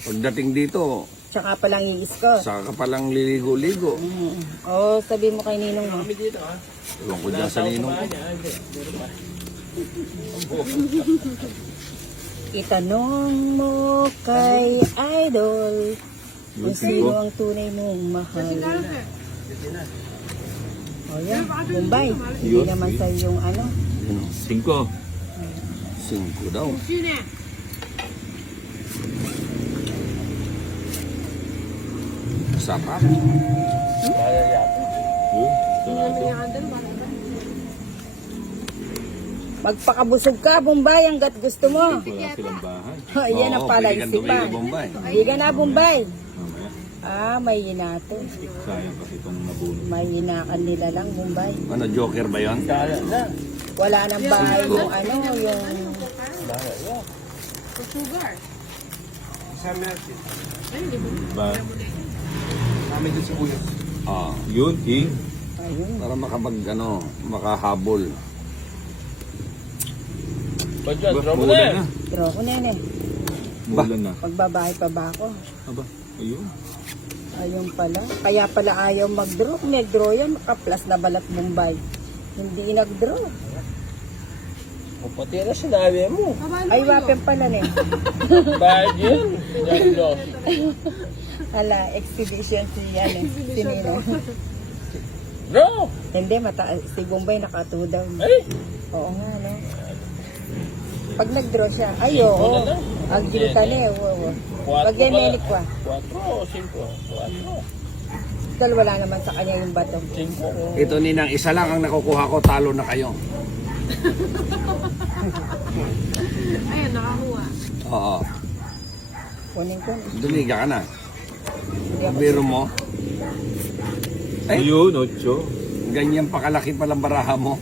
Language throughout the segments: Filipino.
Pagdating dito, Tsaka palang iiskos. saka ka palang liligo-ligo. Oo, sabi mo kay Ninong mo. Ewan ko dyan sa ninong ko. Itanong mo kay Idol kung sino ang tunay mong mahal. O yan, Bombay. Hindi naman sa yung ano. Yun, 5. 5 daw. Sarap. Magpakabusog ka, Bombay, hanggat gusto mo. Wala silang bahay. Yan ang Oo, pwede kang palaisipan. tumingin, Bombay. Hindi ka na, Bombay. Mamaya. May hinato. Sayang kasi itong nabulong. May hinakan nila lang, Bombay. Ano, joker ba yun? Wala nang bahay yung ano, yung... Ba? Ah, Yun, King. Ayun. para makahabol. Ulan na. Pero ako, nene. Ulan na. Pagbabahay pa ba ako? Aba, ayun. Ayun pala. Kaya pala ayaw mag-draw. Kung nag-draw yan, makaplas na balat Bombay. Hindi nag-draw. O pati na sinabi mo. Ay, wapen pala ne. Bakit yun? Diablo. Hala, exhibition si yan eh. Si Nino. Bro! Hindi, si Bombay nakatudaw. Ay! Oo nga, no? Pag nag-draw siya, ay oo. Ang gilutan eh, oo. Pag menik pa. 4 o 5? 4. Dahil wala naman sa kanya yung bato. 5. Ito ninang, isa lang ang nakukuha ko, talo na kayo. Ayun, nakakuha. Oo. Kunin ko. Dumiga ka na. Hindi ako. Biro mo. Ay, Ayun, 8. ganyan pa kalaki palang baraha mo.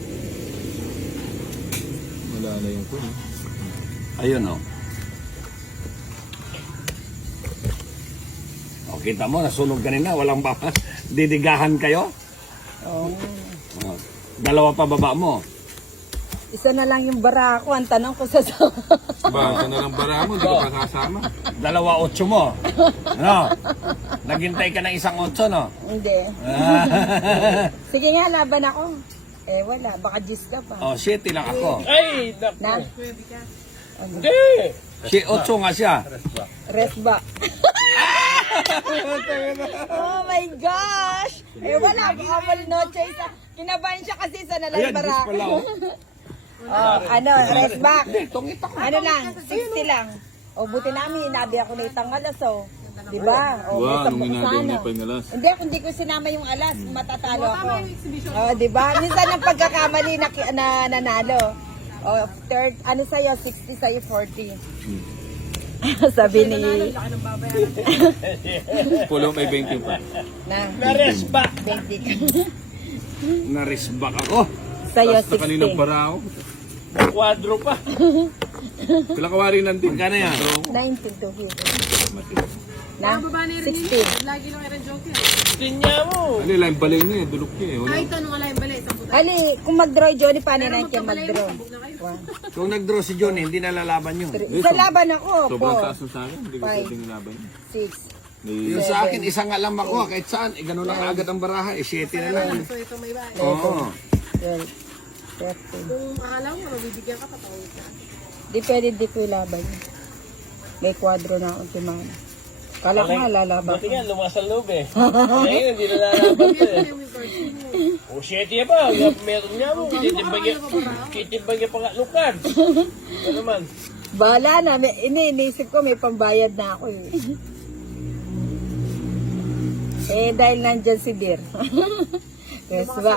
Wala na yung kun. Ayun oh. O, kita mo, nasunog kanina. Walang ba? Didigahan kayo? Oo. O, dalawa pa baba mo. Isa na lang yung bara ko. Ang tanong ko sa Ba, ito na lang bara mo, hindi ka pa kasama. Dalawa 8 mo. Ano? Naghintay ka ng isang 8, no? Hindi. Sige nga, laban ako. Eh, wala. Baka Diyos ka pa. O, 7 lang ako. Ay! Naku! Na, Hindi! Si 8 nga siya. rest back. Oh my gosh! Eh, wala. Baka malinoche isa. Kinabahan siya kasi sa nalang Ayan, bara. Diyos pala, oh. Rest back. Hindi, tungit ako. Ano lang, 60 lang. O, buti namin, inabi ako na itang alas, o. Diba? O, may Wow, nung sabok ginagawa sana. niya pa yung alas. Hindi, kung di ko sinama yung alas, matatalo ako. O, diba? Minsan ang pagkakamali na nanalo. O, third, ano sa'yo, 60 sa'yo, 40. Sabi ni, Pulong may 20 pa. na, Nares ba? 20. Narisbak ako. Sa'yo, Tapos na kaninang 60. bara ako. Kwadro pa. Sila kawari ng team. Magkano yan? 19 to 50. Na, Baba na rin 60. Lagi lang rin joke yan. Tinya mo. Ano, lain balay niya, dulok niya eh. Wala. Ay, tanong alay bali. Isang buta. Ali, kung mag-draw, Johnny, paano na yung Magkabalay mag-draw? mo, sabog na kayo. One, Kung nag-draw si Johnny, hindi na lalaban yun. three. Sa laban ako, Sobrang 4, taas na sa akin, hindi ko Five. pwedeng laban. 6, Yung sa akin, isa nga lang makuha. Kahit saan, gano'n lang agad ang baraha. 7 na lang. So, ito may bahay. Oo. 12, 13. Kung akala mo, mabibigyan ka, patawid ka. Di pwede di ko ilaban. May kwadro na akong timana. Kala ko nga lalaban Buti ko. nga, lumasal loob eh. Ngayon, hindi na lalaban to eh. O, 7 ba? Meron niya mo. Kitibag niya pa nga lukan. Ano naman? Bahala na. Iniisip ko may pambayad na ako eh. Dahil nandyan si Dear. Yes, ba?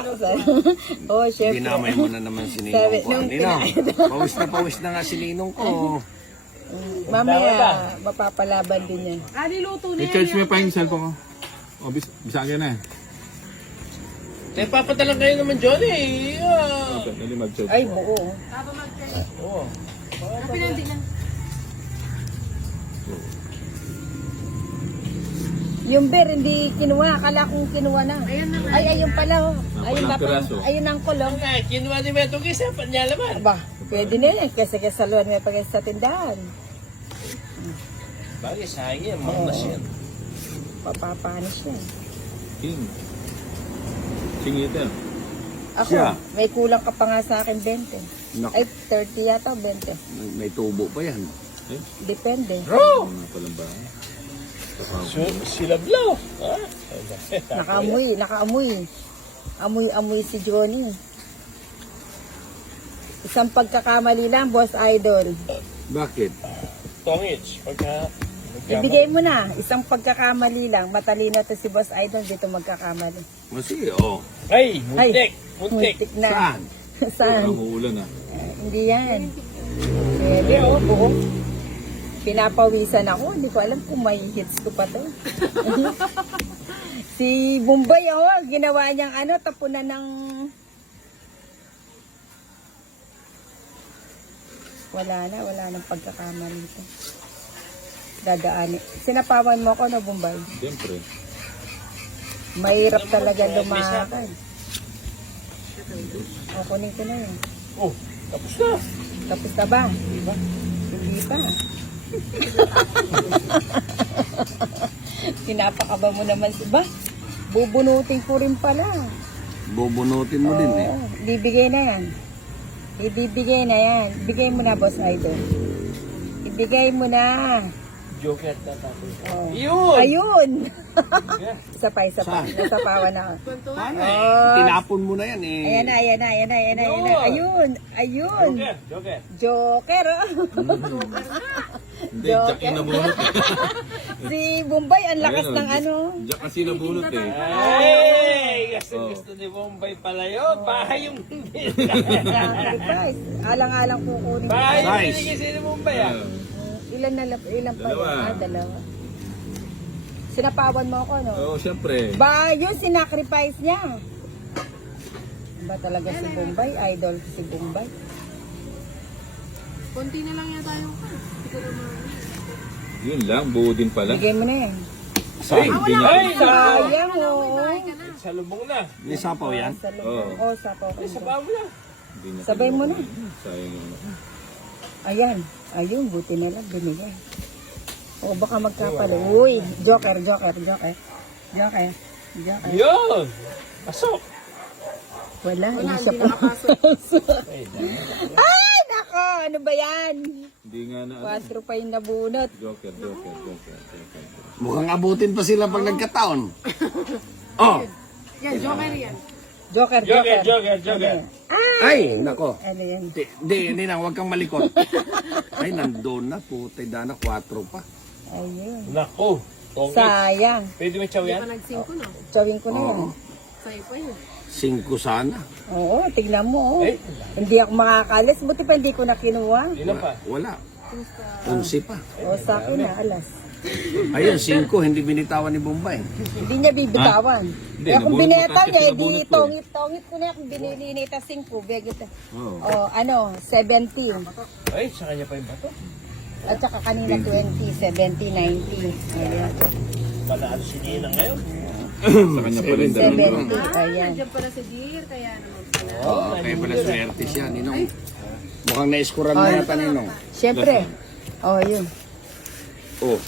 Oh, syempre. Dinamay mo na naman si Sabi, Ninong ko. nung Ninong, pawis na nga si Ninong ko. Mamaya, mapapalaban din yan. Niluto na yan. I-charge mo pa yung cellphone ko. O, bisa ka na eh. Eh, papatalang kayo naman, Johnny. Okay, dali mag-charge. Ay, buo. Tapos mag-check. Oo. Pinandi lang. Yung beer, hindi kinuha. Akala kong kinuha na. Ayun na nga. Ay, ayun pala. Oh. Ayun Walang ba piraso. Ayun ang kulong. Nga, kinuha ni Beto Gisa, niya laman. Aba, pwede na yun. Kasi kasaluan may pagkas sa tindahan. Bagay, sayang yan. Makunas yan. Papapanis siya. King. King ito. Ako, Siya. may kulang ka pa nga sa akin 20. Naku. Ay, 30 yata, 20. May tubo pa yan. Depende. Bro! Mga palang ba? Sila blow. Ha? Nakaamoy. Amoy si Johnny. Isang pagkakamali lang, Boss Idol. Bakit? Tongits. Pagka... Ibigay mo na. Isang pagkakamali lang. Matalino to si Boss Idol. Dito magkakamali. Kasi, oh. Ay, muntik. Muntik. Muntik na. Saan? Saan? Ang uulan ah. Hindi yan. Pwede, buo. Pinapawisan ako. Hindi ko alam kung may hits ko pa to. Si Bombay, ginawa niyang tapunan ng... Wala nang pagkakamali ito. Dadaanin. Sinapawan mo ako, no, Bombay? Siyempre. Mahirap talaga lumakad. O, kunin ko na yun. Oh, tapos na. Tapos na ba? Hindi pa. Pinapakaba mo naman si ba? Bubunutin ko rin pala. Bubunutin mo din eh. Oo, bibigay na yan. Ibibigay na yan. Bigay mo na, Boss Idol. Ibigay mo na. Joker tatapos. Oh. Yun! Ayun! Yeah. Isa pa. Saan? Nasapawan ako. Paano Oh. Tinapon mo na yan eh. Ayan na. Ayun. Joker. Joker, oh. Hindi, Jack yung nabunot. Si Bombay, ang lakas Ayun, ng ano. Jack kasi nabunot eh. Ay! Gusto ni Bombay pala yun. Bahay yung... Sacrifice. Alang-alang kukunin. Bahay yung Nice. binigay sa'yo ni Bombay ah. Ilan pa Dalawa. yun? Dalawa. Sinapawan mo ako, no? Oo, siyempre. Ba, yun, sinacrifice niya. Ba talaga si Bombay? Idol si Bombay. Konti na lang yata yung kan. Hindi ko naman. Yun lang, buo din pala. Bigay mo na yan. Saan? Hindi niya. Ay! Sayang, oo. Sa lubong na. May sapaw yan? Sa loob. Oo, sapaw ko. Sa babo na. Hindi niya Sabay mo na. sayang yung... Ayan. Ayun, buti na lang binigay. O baka magkapalo. Uy, Joker. Yun! Pasok! Wala, hindi Wala, siya hindi pa. nakapasok. Ay, nako, ano ba yan? Hindi nga na... 4 pa yung nabunot. Joker. Mukhang abutin pa sila pag nagkataon. Oh! Yan, Joker yan. Joker. Ay, nako. Ano yan? Hindi na, huwag kang malikot. Ay, nandun na. Putay dana, 4 pa. Ayun. Nako! Tongits. Sayang. Pwede mo chow Hindi yan? pa nag-5 no? Tsawin ko na yan. Sa'yo pa yun. 5 sana. Oo, tignan mo. Oh. Ay. Hindi ako makakalis. Buti pa hindi ko na kinuha. Ilan pa? Wala. 11 pa. O sa akin na, alas. Ayun, 5. Hindi binitawan ni Bombay. Hindi niya bibitawan. Hindi, Kaya kung nabunot bineta ko kasi niya, nabunot di ko eh. tongit ko na kung binilinita 5. Begit. Oo. O, 70. Ay, sa kanya pa yung bato. At saka kanina 20, 70, 90. Ayan. Panalo si Nina ngayon. Sa kanya pa rin. 70, ayan. Nandiyan pala si Deer, kaya naman pala. Oo, kaya pala swerte siya, Ninong. Mukhang na-scorean na yata, Ninong. Siyempre. O, yun. Oh,